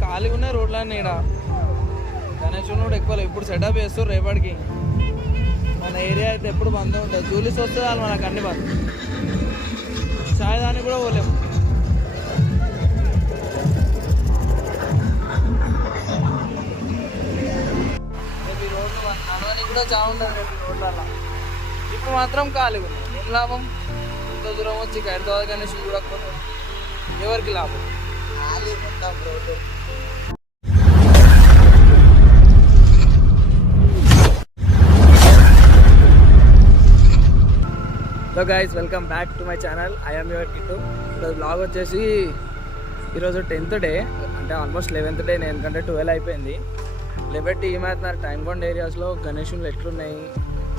ఖాళీగా ఉన్నాయి రోడ్లన్నీ. ఇక్కడ గణేశుని కూడా ఎక్కువ ఇప్పుడు సెటప్ చేస్తారు. రేపటికి మన ఏరియా అయితే ఎప్పుడు బంద్ ఉంటుంది. జూలిస్ వస్తే వాళ్ళు మనకు అన్ని బంద్. చాయ్ దానికి కూడా పోలేము. రేపు ఈ రోడ్లు నడవడానికి కూడా చాలా ఉంటుంది. రేపు ఈ రోడ్లలో ఇప్పుడు మాత్రం ఖాళీగా ఉంది. ఏం లాభం? ఇంత దూరం వచ్చి హైదరాబాద్ గణేశుని చూడకపోతే ఎవరికి లాభం? ఖాళీ మొత్తం రోడ్డు. Hello guys, welcome back to my channel. I'm your Kittu. ఈరోజు బ్లాగ్ వచ్చేసి ఈరోజు 10th డే, అంటే ఆల్మోస్ట్ 11th డే. ఎందుకంటే 12 అయిపోయింది. 11 ఏమవుతున్నారు టైంకొండ ఏరియాస్లో గణేశులు ఎట్లున్నాయి,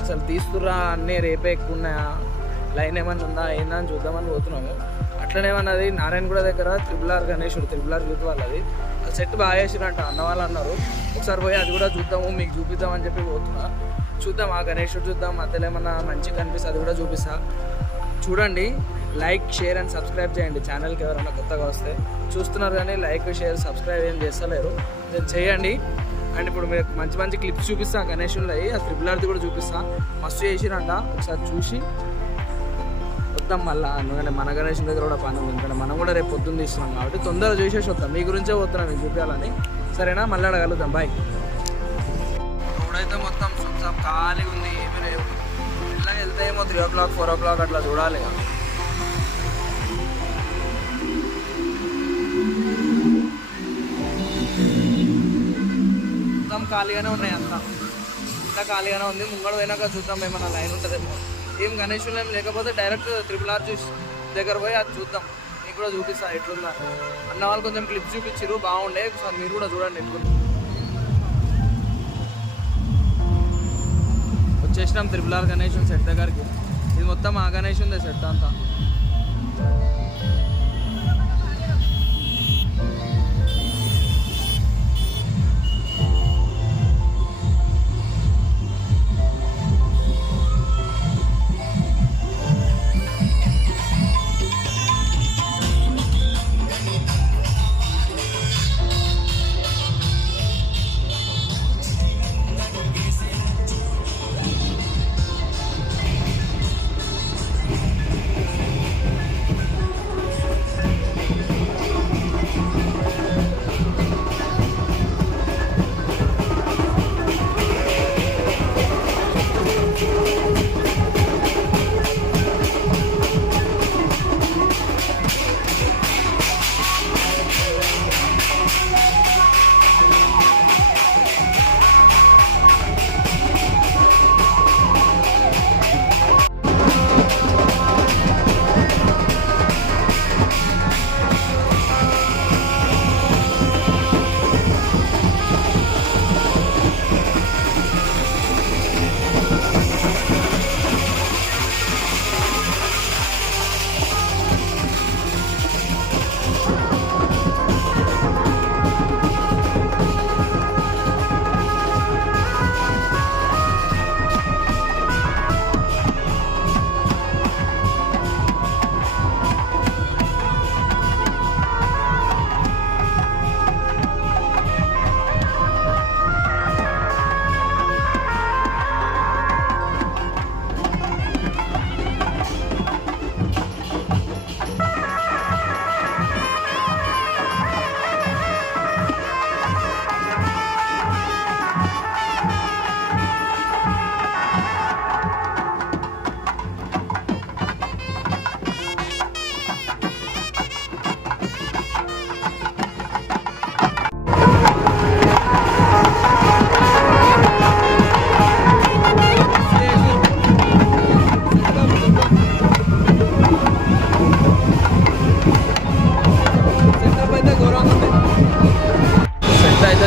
అసలు తీస్తుర్రా, అన్నీ రేపే ఎక్కువ ఉన్నాయా, లైన్ ఏమన్నా ఉందా ఏందా అని చూద్దామని పోతున్నాము. అట్లనే ఏమన్నది నారాయణగూడ దగ్గర త్రిబుల్ గణేశుడు, త్రిబుల్ యూత్ వాళ్ళది సెట్ బాగా వేసిరంట అన్న వాళ్ళు అన్నారు. ఒకసారి పోయి అది కూడా చూద్దాము, మీకు చూపిద్దామని చెప్పి పోతున్నా. చూద్దాం, ఆ గణేశుడు చూద్దాం. మధ్యలో ఏమన్నా మంచిగా కనిపిస్తే అది కూడా చూపిస్తా. చూడండి, లైక్, షేర్ అండ్ సబ్స్క్రైబ్ చేయండి. ఛానల్కి ఎవరైనా కొత్తగా వస్తే చూస్తున్నారు కానీ లైక్, షేర్, సబ్స్క్రైబ్ ఏం చేస్తలేరు. నేను చేయండి. అండ్ ఇప్పుడు మీరు మంచి మంచి క్లిప్స్ చూపిస్తాను గణేశుల్లో. ఆ త్రిబుల్ కూడా చూపిస్తాను. మస్తు చేసిరంట, ఒకసారి చూసి వద్దాం మళ్ళీ. ఎందుకంటే మన గణేశుని దగ్గర కూడా పని ఉంది. ఎందుకంటే మనం కూడా రేపు పొద్దున్న తీస్తున్నాం కాబట్టి తొందరగా చూసేసి వద్దాం. మీ గురించే పోతున్నాం మీకు చూపించాలని. సరేనా? మళ్ళీ అడగలుగుతాం. బాయ్. రోడైతే మొత్తం సుత్సాం ఖాళీగా ఉంది, ఏమీ లేవు. ఇలా వెళ్తే ఏమో 3 o'clock 4 o'clock అట్లా చూడాలి. మొత్తం ఖాళీగానే ఉన్నాయి. అంతా ఖాళీగానే ఉంది. ముంగడు పోయినాక చూద్దాం ఏమన్నా లైన్ ఉంటుందేమో. ఏం గణేశులు ఏం లేకపోతే డైరెక్ట్ త్రిబుల్ చూసి దగ్గర పోయి అది చూద్దాం. మీకు కూడా చూపిస్తా ఎట్లుందా. అన్న వాళ్ళు కొంచెం క్లిప్స్ చూపించారు, బాగుండే. ఒకసారి మీరు కూడా చూడండి ఎట్లుంది. వచ్చేసినాం త్రిబుల్ గణేశుని సెట్ దగ్గరికి. ఇది మొత్తం ఆ గణేశుందే సెట్ అంతా.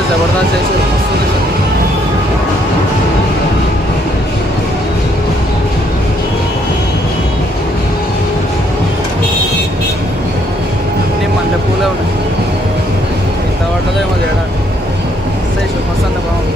జబర్దస్త్ చేసి వస్తుంది సార్. అన్నీ మల్లె పూలే ఉన్నాయి. ఇంత పడ్డదేమో చేయడానికి. మస్తు అంత బాగుంది.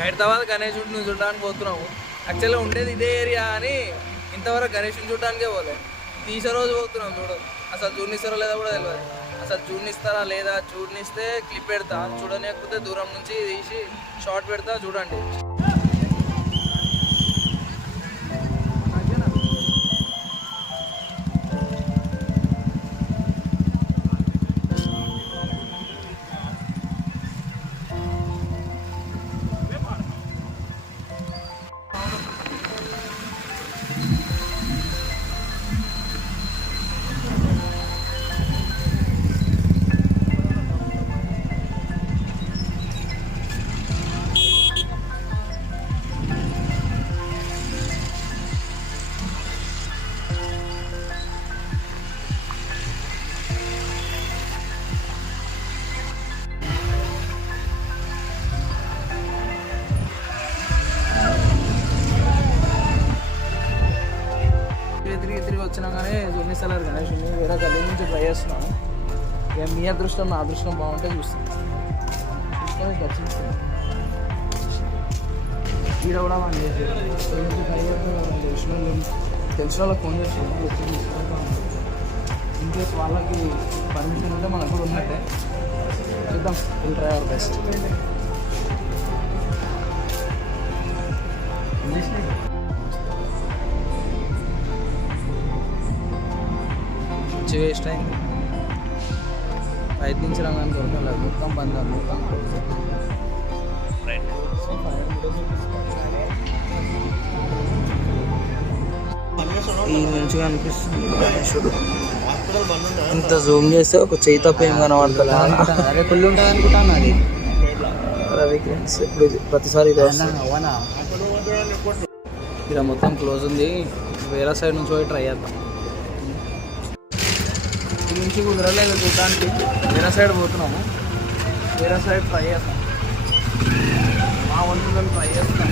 హైదరాబాద్ గణేశుడిని చూడడానికి పోతున్నాము. యాక్చువల్గా ఉండేది ఇదే ఏరియా అని ఇంతవరకు గణేశుని చూడడానికే పోలేదు. తీసే రోజు పోతున్నాం చూడు. అసలు చూడనిస్తారో లేదా కూడా తెలియదు. అసలు చూడనిస్తారా లేదా, చూడనిస్తే క్లిప్ పెడతా, చూడనికపోతే దూరం నుంచి తీసి షార్ట్ పెడతా చూడండి. తిరిగి వచ్చినా కానీ చూపిస్తలేరు గణేషుని. వేరే గల్లీ నుంచి ట్రై చేస్తున్నాను. ఇక మీ అదృష్టం నా అదృష్టం బాగుంటే చూస్తాను. చూసుకొని ఈడ కూడా మనం తెలిసిన వాళ్ళకి ఫోన్ చేసి ఇన్కేస్ వాళ్ళకి పర్మిషన్ ఉంటే మనకు కూడా ఉన్నట్టే. చూద్దాం, will try our best. Waste అయింది. ప్రయత్నించడం కానీ దొరకలేదు. మొత్తం బంద్ మొత్తం. ఈ నుంచి కనిపిస్తుంది గణేశుడు. ఇంత జూమ్ చేస్తే ఒక చేయి తప్ప ఏం కనబడతా. అరే ఫుల్ ఉంటుంది అనుకుంటాను. అది వీకెండ్స్ ఇప్పుడు ప్రతిసారి ఇక్కడ మొత్తం క్లోజ్ ఉంది. వేరే సైడ్ నుంచి పోయి ట్రై చేద్దాం. నుంచి కుదరలేదు చూడడానికి. వేరే సైడ్ పోతున్నాము. వేరే సైడ్ ట్రై చేస్తాం. మా వంతులను ట్రై చేస్తాం.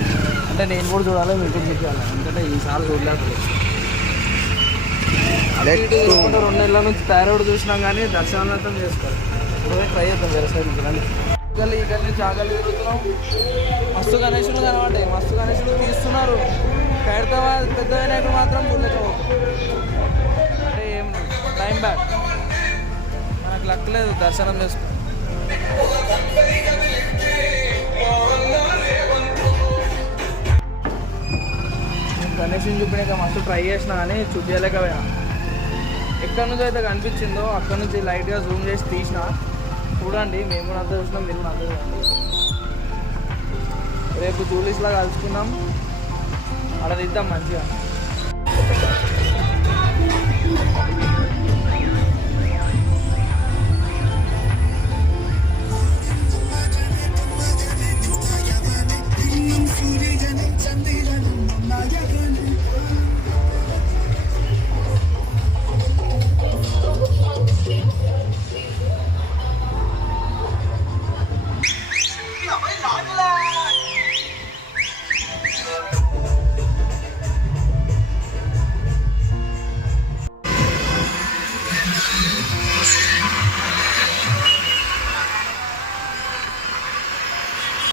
అంటే నేను కూడా చూడాలి, మీకు చూపించాలి. ఎందుకంటే ఈసారి చూడలేదు. 2 నెలల నుంచి థైరాయిడ్ చూసినాం కానీ దర్శనార్థం చేసుకోవాలి. ఇప్పుడు ట్రై చేద్దాం వేరే సైడ్ నుంచి. ఇక్కడ నుంచి ఆగలి తిరుగుతున్నాం. మస్తు గణేశుడు కనబడ్డాయి. మస్తు గణేశుడు తీస్తున్నారు. హైదరాబాద్ పెద్ద వినాయకుడు మాత్రం చూడలేకపోతుంది. అంటే ఏం టైం బ్యాక్. మనకు లక్ లేదు దర్శనం చేసుకో. నేను గణేశుని చూపినాక మస్తు ట్రై చేసినా కానీ చూపించలేకపోయినా. ఎక్కడి నుంచి అయితే కనిపించిందో అక్కడి నుంచి లైట్గా జూమ్ చేసి తీసిన. చూడండి, మేము కూడా అంతా చూసినాం, మీరు కూడా అంతా చూడండి. రేపు జూలీస్లా కలుసుకుందాం. అలా తీద్దాం మంచిగా.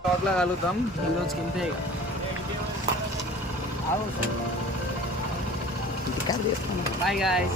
షార్ట్లా కలుగుతాం. ఈరోజుకి ఇంతే ఇక. Bye guys.